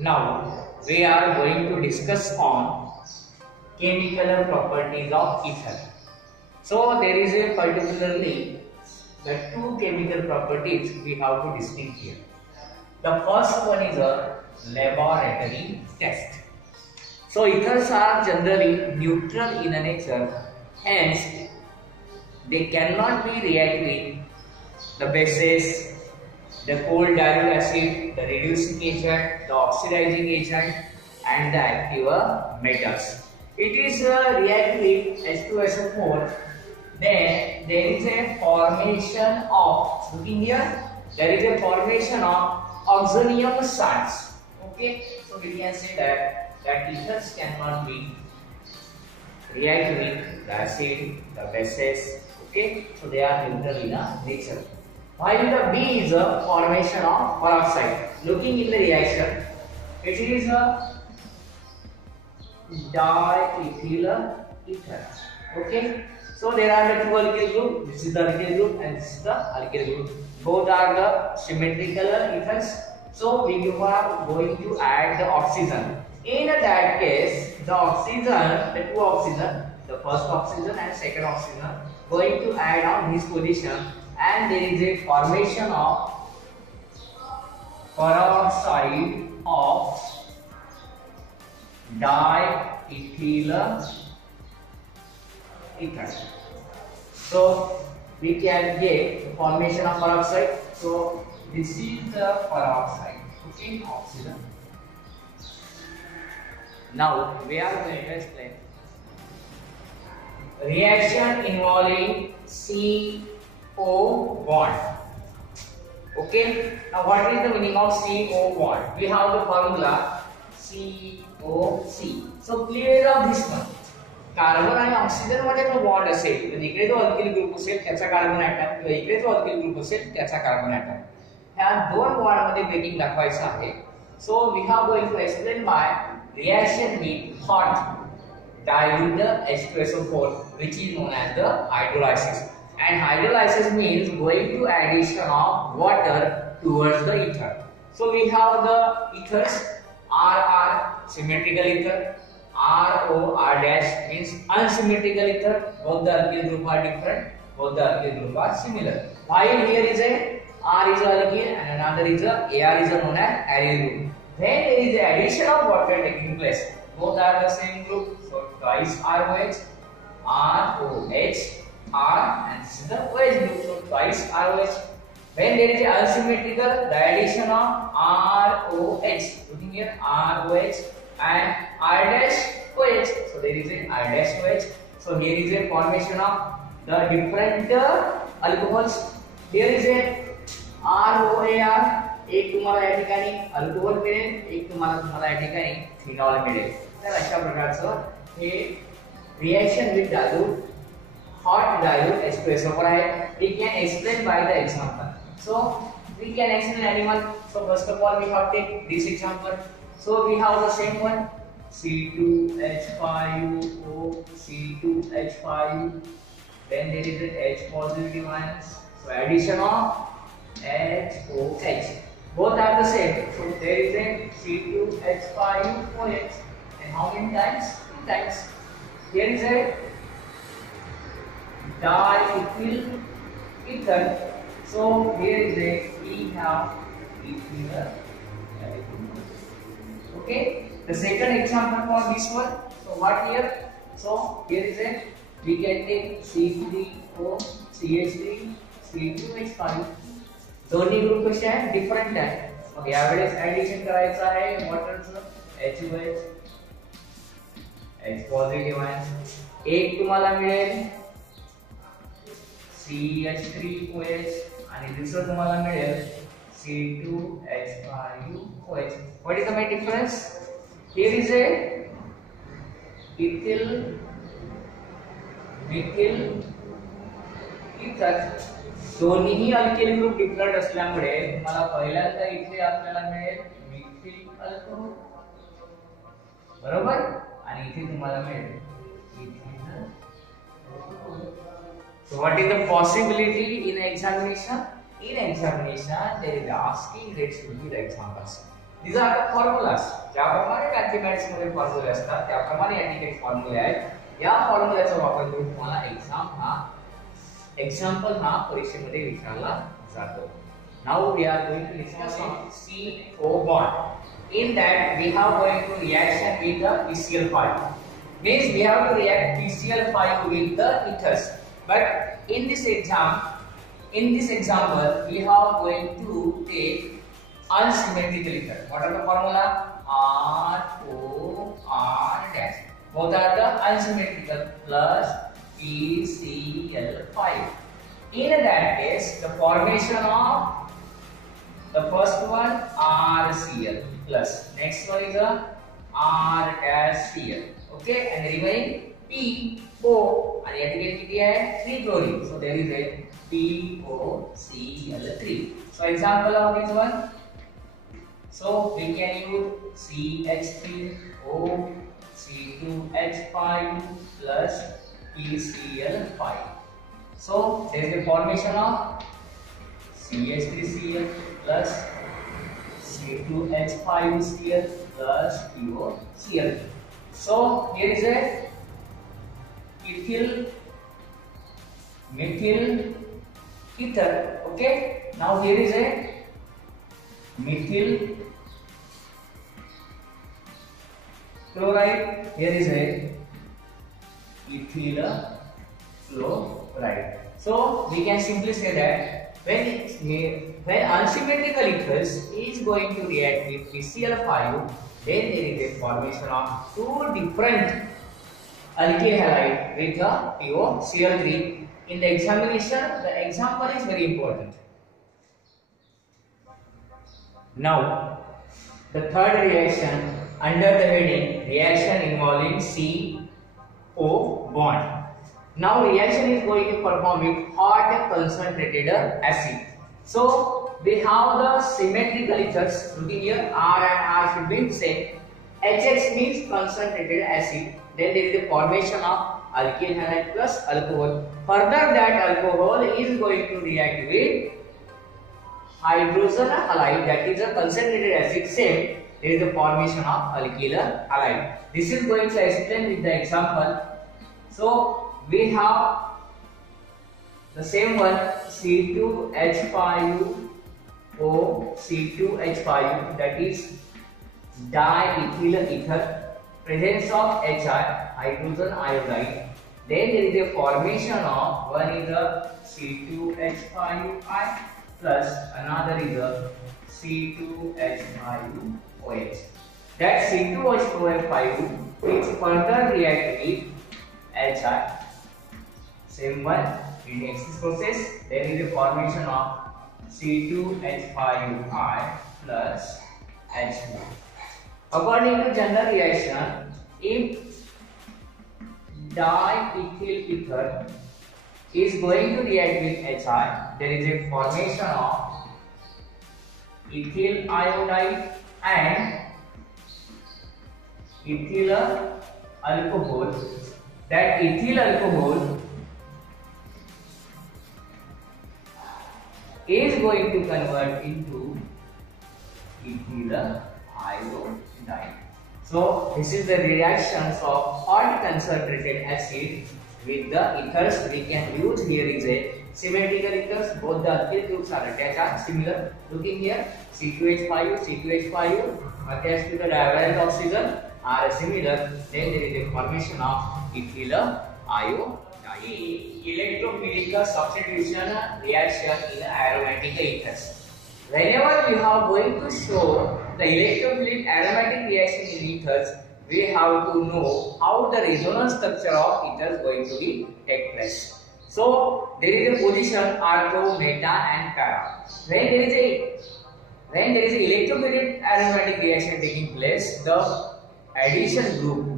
Now we are going to discuss on chemical properties of ether. So there is a particularly the two chemical properties we have to distinguish here. The first one is a laboratory test. So ethers are generally neutral in nature, hence they cannot be react with the bases, the cold dilute acid, the reducing agent, the oxidizing agent, and the active metals. It is react with H2SO4. Then there is a formation of, looking here, there is a formation of oxonium salts. Okay, so we can say that ethers cannot be react with the acid, the bases. Okay, so they are neutral in nature. While the B is a formation of peroxide. Looking in the reaction, it is a diethyl ether. Okay, so there are the two alkyl group. This is the alkyl group and this is the alkyl group. Both are the symmetrical ethers. So we are going to add the oxygen. In that case, the oxygen, the two oxygen, the first oxygen and second oxygen, going to add on this position, and there is a formation of peroxide of diethyl ether. So we can get the formation of peroxide. So this is the peroxide. Okay, oxygen. Now we are going to explain reaction involving CO bond. Okay, now what is the meaning of CO bond? We have the formula COC. So clear of this one. Carbon आणि oxygen मध्ये जो bond असेल, तर इकडे जो alkyl group असेल त्याचा carbon atom किंवा इकडे जो अल्किल ग्रुप असेल त्याचा कार्बन ॲटम, ह्या दोन बॉन्ड मध्ये ब्रेकिंग दाखवायचं आहे. So we have going to explain by reaction with hot dilute H2SO4, which is known as the hydrolysis. And hydrolysis means going to addition of water towards the ether. So we have the ethers. RR symmetrical ether, ROR dash means unsymmetrical ether. Both the alkyl group are different, both the alkyl group are similar. While here is a R is a alkyl and another is a AR is a known as aryl group. Then there is the addition of water taking place. Both are the same group, so twice ROH, ROH, R, and this is the OH group, so twice ROH. When there is a unsymmetrical, the addition of ROH, looking here ROH and R dash OH, so there is a R dash OH. So here is a formation of the different alcohols. Here is a ROAR. एक तुम्हाला या ठिकाणी alcohol मिळेल, एक तुम्हाला या ठिकाणी phenol मिळेल. तर अशा प्रकारचं हे reaction with dilute hot dilute H2SO4 आहे. We can explain by the example. So we can explain animal. So first of all we have take this example. So we have the same one C2H5O C2H5. then there is an H positive ions, so addition of HOH. Both are the same. So there is a C2H5OH, and how many times? 2 times. Here is a diethyl ether. So here is a we have ethyl. Okay. The second example for this one. So what here? So here is a we can take C3O CH3 C2H5. दोन्ही group कसे आहेत? Different आहे. मग यावेळेस addition करायचं आहे वॉटरचं HOH H positive ions. एक तुम्हाला मिळेल CH3OH आणि दुसरं तुम्हाला मिळेल C2H5OH. What is the main difference? Here is A ethyl ether. दोन्ही अल्किल ग्रुप डिफरंट असल्यामुळे तुम्हाला पहिल्यांदा इथे आपल्याला मिळेल मिथिल अल्कोहोल, बरोबर, आणि इथे तुम्हाला मिळेल ethyl alcohol. So what is the possibility in examination? In examination, there is asking that should be the examples. These are the formulas. ज्याप्रमाणे मॅथमॅटिक्स मध्ये फॉर्म्युले असतात त्याप्रमाणे या ठिकाणी फॉर्म्युले आहेत. या फॉर्म्युल्याचा वापर करून तुम्हाला एक्झाम्पल हा परीक्षेमध्ये विचारला जातो. Now we are going to discuss on CO bond. In that we have going to reaction with the PCl5. Means we have to react PCl5 with the ethers. But in this example we are going to take unsymmetrical ether. What are the formula? ROR dash. Both are the unsymmetrical plus PCl5. In that case, the formation of the first one RCl plus next one is a R dash Cl. Okay, and the remaining PO and here किती आहे 3 chlorine. So there is a POCl3. So example of this one. So we can use CH3O C2H5 plus PCl5. So there is a formation of CH3Cl plus C2H5Cl plus POCl. So here is a ethyl methyl ether. Okay, now here is a methyl chloride, here is a ethyl chloride. So we can simply say that when unsymmetrical ethers is going to react with PCl5, then there is a formation of two different alkyl halide with a POCl3. In the examination, the example is very important. Now, the third reaction under the heading reaction involving CO bond. Now reaction is going to perform with hot concentrated acid. So we have the symmetrical ethers. Looking here, R and R should be same. HX means concentrated acid. Then there is the formation of alkyl halide plus alcohol. Further, that alcohol is going to react with hydrogen halide, that is a concentrated acid. Same, there is the formation of alkyl halide. This is going to explain with the example. So we have the same one C2H5O C2H5, that is diethyl ether, presence of HI hydrogen iodide. Then there is a formation of one is a C2H5I plus another is a C2H5OH. That C2H5 which further react with HI. Same one, in this process there is a formation of C2H5I plus H2. According to general reaction, if diethyl ether is going to react with HI, there is a formation of ethyl iodide and ethyl alcohol. That ethyl alcohol is going to convert into ethyl iodide. So this is the reactions of hot concentrated acid with the ethers. We can use here is a symmetrical ethers. Both the alkyl groups are attached, similar. Looking here, C2H5 attached to the divalent oxygen are similar. Then there is a formation of ethyl iodide. Electrophilic substitution reaction in aromatic ethers. Whenever we are going to show the electrophilic aromatic reaction in ethers, we have to know how the resonance structure of ether is going to be take place. So there is a position ortho, meta and para. When there is an electrophilic aromatic reaction taking place, the addition group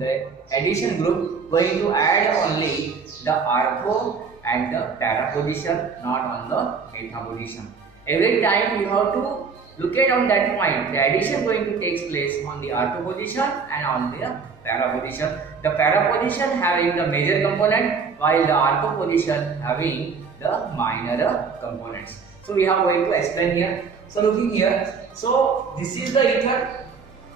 going to add only the ortho and the para position, not on the meta position. Every time you have to look at on that point, the addition going to take place on the ortho position and on the para position. The para position having the major component, while the ortho position having the minor components. So we are going to explain here. So looking here, so this is the ether.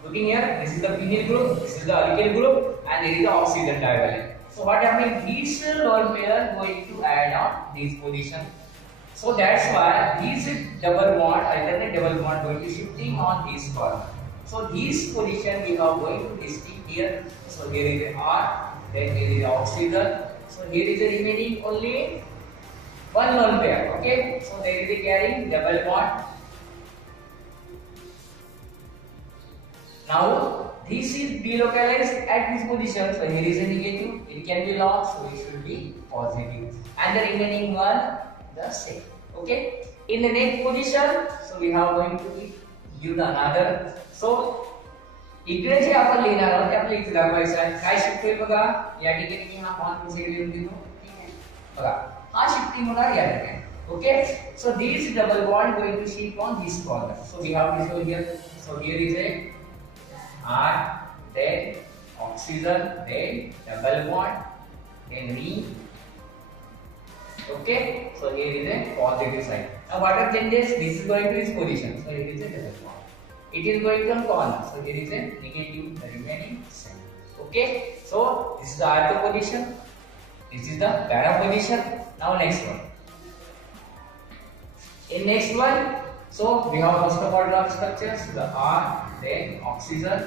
Looking here, this is the phenyl group, this is the alkyl group, and there is the oxygen divalent. So what happening? These lone pair going to add on this position. So that's why these double bond, alternate double bond going to shifting on this corner. So this position we are going to distinct here. So here is a R, then here is the oxygen. So here is the remaining only one lone pair. Okay, so there is a carrying double bond. Now this is delocalized at this position. So here is a negative. It can be lost, so it should be positive. And the remaining one the same. Okay. In the next position, so we are going to give the another. So इकडे जे आपण लिहिणार आहोत ते आपल्याला इथे दाखवायचं आहे. काय शिफ्ट होईल बघा, या ठिकाणी मी हा बॉन्ड कसे लिहून देतो. ठीक आहे बघा, हा शिफ्टिंग होणार या ठिकाणी. Okay, so this double bond going to shift on this corner. So we have to show here. So here is a R, then oxygen, then double bond, then ring. Okay, so here is a positive side. Now what are changes? This is going to its position. So here is a double bond. It is going to corner. So here is a negative, the remaining side. Okay, so this is the ortho position. This is the para position. Now next one. In next one, so we have first of all drug structures. The R, then oxygen,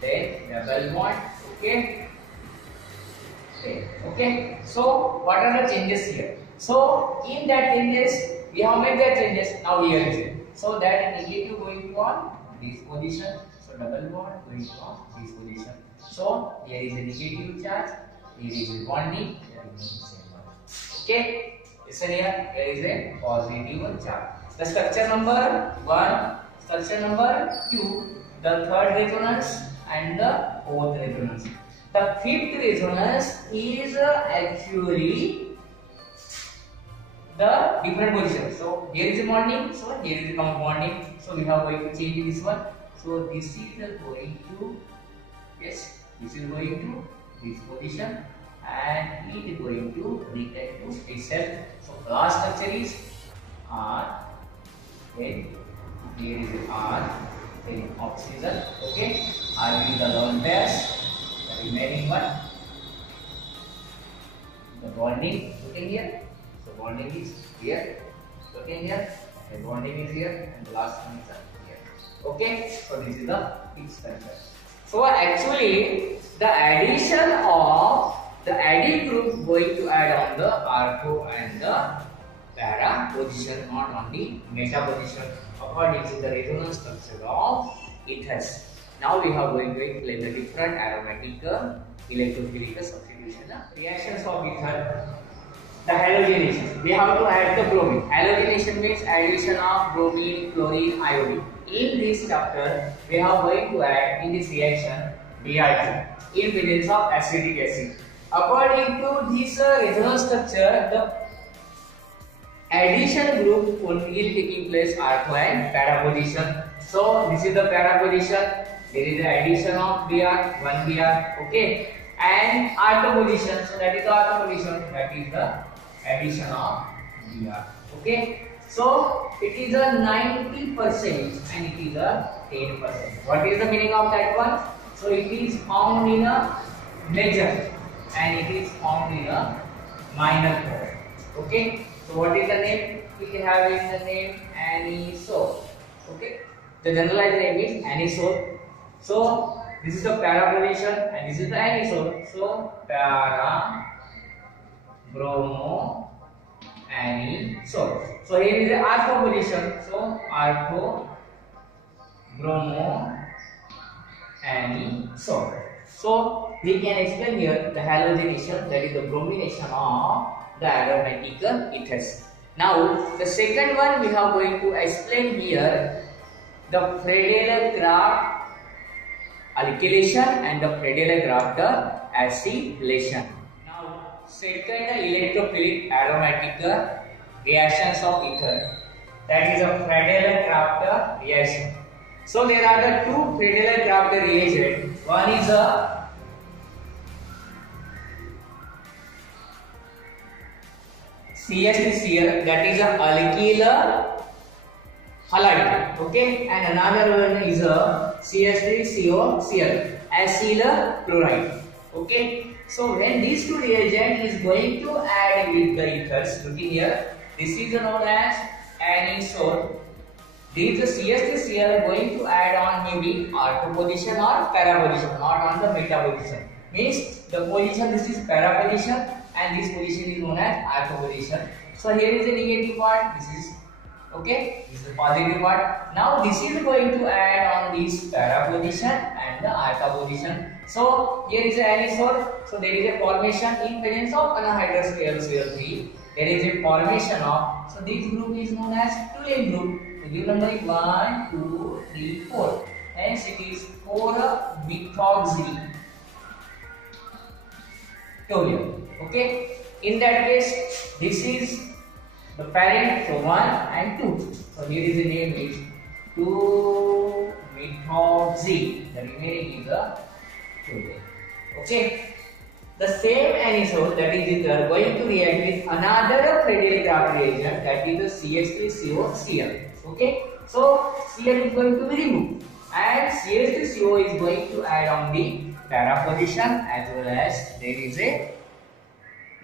then double bond. Okay. Okay. So what are the changes here? So in that changes, we have made that changes. Now here is it. So that negative going to on this position. So double bond going to on this position. So here is a negative charge. Here is a bonding. Here is the same one. Okay. Listen here. Here is a positive charge. The structure number 1, structure number 2, the third resonance and the fourth resonance. The fifth resonance is actually the different position. So here is a bonding, so here is a bonding. So we have going to change this one. So this is going to, yes, this is going to this position and it is going to return to itself. So last structure is R. Then here is R, then oxygen. Okay, I will the lone pairs, the remaining one, the bonding. Looking here, so bonding is here. Looking here, the bonding is here, and the last one is here. Okay, so this is the fixed structure. So actually, the addition of the added group going to add on the ortho and the para position, not on the meta position, according to the resonance structure of ethers. Now we are going to explain the different aromatic electrophilic substitution reactions of ether. The halogenation. We have to add the bromine. Halogenation means addition of bromine, chlorine, iodine. In this chapter, we are going to add in this reaction Br2 in presence of acetic acid. According to this resonance structure, the addition group will be taking place ortho and para position. So this is the para position. There is the addition of Br, 1 Br, okay, and ortho position. So that is the ortho position. That is the addition of Br. Okay. So it is a 90% and it is a 10%. What is the meaning of that one? So it is found in a major and it is found in a minor form. Okay. So what is the name? We have in the name anisole. Okay. The generalized name is anisole. So this is the para position and this is the anisole. So para bromo anisole. So here is the ortho position. So ortho bromo anisole. So we can explain here the halogenation, that is the bromination of the aromatic ethers. Now the second one we are going to explain here, the Friedel-Crafts alkylation and the Friedel-Crafts acylation. Now second electrophilic aromatic reactions of ether, that is a Friedel-Crafts reaction. So there are the two Friedel-Crafts reagents. One is a CS here, that is a alkyl halide. Okay, and another one is a CS3COCl, acyl chloride. Okay, so when these two reagent is going to add with the ethers, look here, this is known as anisole. This CS3Cl going to add on maybe alpha position or para position, not on the meta position. Means the position, this is para position and this position is known as alpha position. So here is the negative part, this is okay, this is the positive part. Now this is going to add on this para position and the alpha position. So here is the anisole. So there is a formation in presence of anhydrous KLCl3. There is a formation of, so this group is known as toluene group. So give number is 1, 2, 3, 4. Hence it is 4-methoxy toluene. Okay. In that case, this is the parent, so 1 and 2. So here is the name is 2-methoxy. The remaining is a toluene. Okay. The same anisole, that is going to react with another Friedel Crafts reagent, that is the CH3COCl. Okay. So Cl is going to be removed and CH3CO is going to add on the para position as well as there is the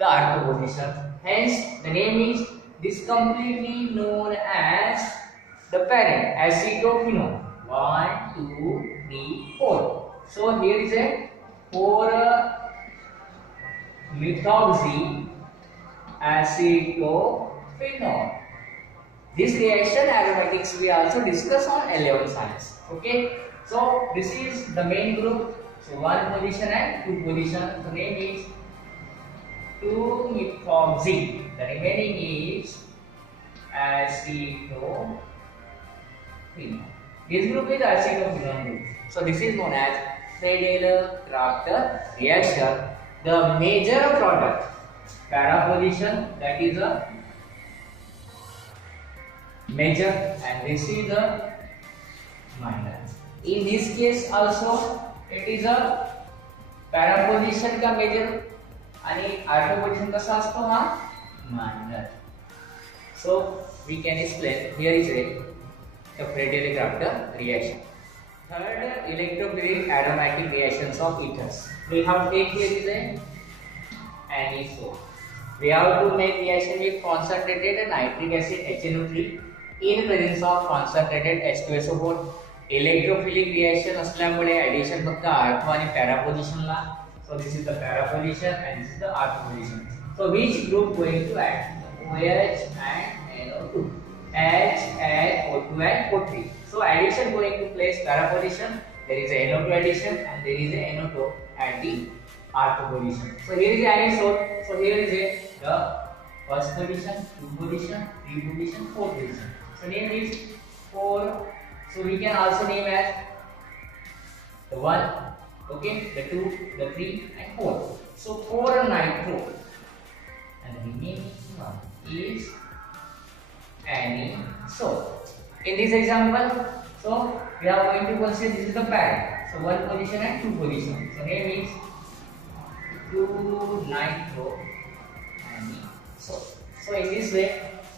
alpha position. Hence the name is this completely known as the parent acetophenol. 1, 2, 3, 4. So here is a 4-methoxy acetophenol. This reaction aromatics we also discuss on 11 science. Okay. So this is the main group. So 1 position and 2 position. The name is 2-methoxy. The remaining is acetophenol. This group is acetophenol group. So this is known as Friedel Crafts reaction. The major product para position, that is a major and this is a minor. In this case also it is a para position का major आणि alpha position कसा असतो हा minor. So we can explain. Here is a Friedel Crafts reaction. Third, electrophilic aromatic reactions of ethers. We have to take here is a anisole. We have to make reaction with concentrated nitric acid HNO3 in presence of concentrated H2SO4. Electrophilic reaction असल्यामुळे addition फक्त alpha आणि para position La. So this is the para position and this is the alpha position. So which group going to add? OH and NO2. H and O2 and O3. So addition going to place para position. There is a NO2 addition and there is a NO2 at the alpha position. So here is the anisole. So here is the first position, 2 position, 3 position, 4 position. So name is 4. So we can also name as the 1, okay, the 2, the 3 and 4. So 4 nitro and the remaining one is anisole. In this example, so we are going to consider this is the parent. So 1 position and 2 position. So name is 2-nitro anisole. So in this way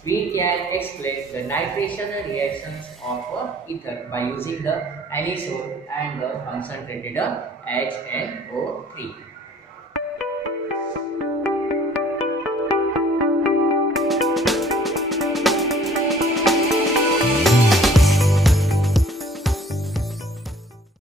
we can explain the nitration reactions of ether by using the anisole and the concentrated HNO3.